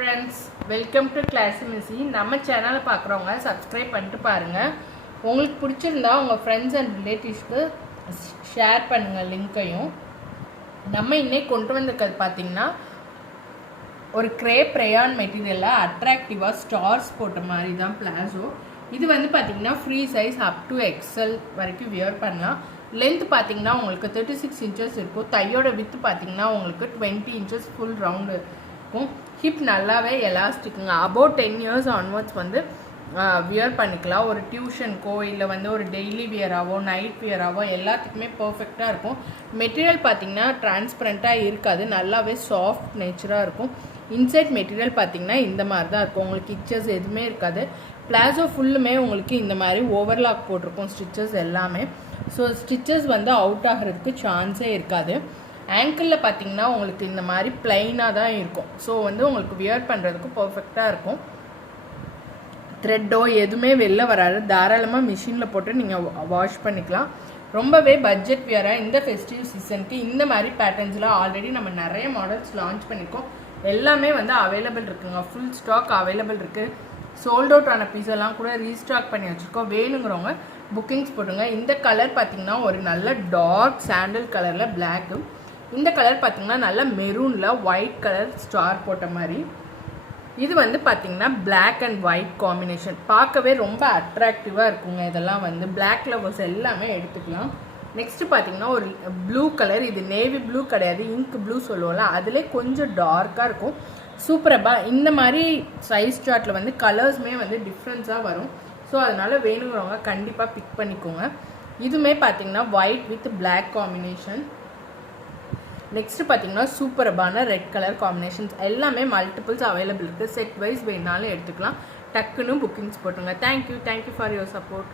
friends, welcome to Classy Missy. நம்ம சேனலை பார்க்குறவங்க சப்ஸ்கிரைப் பண்ணிட்டு பாருங்கள். உங்களுக்கு பிடிச்சிருந்தா உங்கள் ஃப்ரெண்ட்ஸ் அண்ட் ரிலேட்டிவ்ஸ்க்கு ஷேர் பண்ணுங்கள் லிங்க்கையும். நம்ம இன்னைக்கு கொண்டு வந்திருக்கிறது பார்த்தீங்கன்னா ஒரு கிரேப் ரேயான் மெட்டீரியலில் அட்ராக்டிவாக ஸ்டார்ஸ் போட்ட மாதிரி தான் பிளாசோ. இது வந்து பார்த்தீங்கன்னா free size up to XL வரைக்கும் வியர் பண்ணலாம். லென்த் பார்த்தீங்கன்னா உங்களுக்கு 36 inches இருக்கும். தையோட வித்து பார்த்தீங்கன்னா உங்களுக்கு 20 inches ஃபுல் ரவுண்டு இருக்கும். ஹிப் நல்லாவே எலாஸ்டிக்குங்க. அபவுட் 10 years ஆன்வர்ட்ஸ் வந்து வியர் பண்ணிக்கலாம். ஒரு டியூஷனுக்கோ இல்லை வந்து ஒரு டெய்லி வியராகவோ நைட் வியராகவோ எல்லாத்துக்குமே பர்ஃபெக்டாக இருக்கும். மெட்டீரியல் பார்த்தீங்கன்னா டிரான்ஸ்பரண்ட்டாக இருக்காது, நல்லாவே சாஃப்ட் நேச்சராக இருக்கும். இன்சைட் மெட்டீரியல் பார்த்தீங்கன்னா இந்த மாதிரி தான் இருக்கும், உங்களுக்கு இச்சஸ் எதுவுமே இருக்காது. பிளாசோ ஃபுல்லுமே உங்களுக்கு இந்த மாதிரி ஓவர்லாக் போட்டிருக்கும் ஸ்டிச்சஸ் எல்லாமே. ஸோ ஸ்டிச்சஸ் வந்து அவுட் ஆகிறதுக்கு சான்ஸே இருக்காது. ஆங்கிளில் பார்த்தீங்கன்னா உங்களுக்கு இந்த மாதிரி பிளைனாக தான் இருக்கும். ஸோ வந்து உங்களுக்கு வியர் பண்ணுறதுக்கு பர்ஃபெக்டாக இருக்கும். த்ரெட்டோ எதுவுமே வெளில வராது, தாராளமாக மிஷினில் போட்டு நீங்கள் வாஷ் பண்ணிக்கலாம். ரொம்பவே பட்ஜெட் வியராக இந்த ஃபெஸ்டிவ் சீசனுக்கு இந்த மாதிரி பேட்டர்ன்ஸ்லாம் ஆல்ரெடி நம்ம நிறைய மாடல்ஸ் லான்ச் பண்ணியிருக்கோம். எல்லாமே வந்து அவைலபிள் இருக்குங்க, ஃபுல் ஸ்டாக் அவைலபிள் இருக்குது. சோல்ட் அவுட் ஆன பீஸெல்லாம் கூட ரீஸ்டாக் பண்ணி வச்சுருக்கோம். வேணுங்கிறவங்க புக்கிங்ஸ் போட்டுங்க. இந்த கலர் பார்த்தீங்கன்னா ஒரு நல்ல டார்க் சாண்டல் கலரில் பிளாக்கு, இந்த கலர் பார்த்தீங்கன்னா நல்ல மெரூனில் ஒயிட் கலர் ஸ்டார் போட்ட மாதிரி. இது வந்து பார்த்தீங்கன்னா பிளாக் அண்ட் ஒயிட் காம்பினேஷன், பார்க்கவே ரொம்ப அட்ராக்டிவாக இருக்குங்க. இதெல்லாம் வந்து பிளாக் லவர்ஸ் எல்லாமே எடுத்துக்கலாம். நெக்ஸ்ட்டு பார்த்தீங்கன்னா ஒரு ப்ளூ கலர், இது நேவி ப்ளூ கிடையாது, இங்க் ப்ளூ சொல்லுவோம்ல, அதிலே கொஞ்சம் டார்க்காக இருக்கும். சூப்பராக இந்த மாதிரி சைஸ் சார்ட்டில் வந்து கலர்ஸுமே வந்து டிஃப்ரென்ஸாக வரும். ஸோ அதனால் வேணுங்கிறவங்க கண்டிப்பாக பிக் பண்ணிக்கோங்க. இதுவுமே பார்த்தீங்கன்னா white with black combination. Next பார்த்தீங்கன்னா சூப்பரான ரெட் கலர் காம்பினேஷன்ஸ் எல்லாமே மல்டிபிள்ஸ் அவைலபிள் இருக்குது. செட் வைஸ் வேணாலும் எடுத்துக்கலாம். டக்குன்னு புக்கிங்ஸ் போட்டுருங்க. Thank you for your support.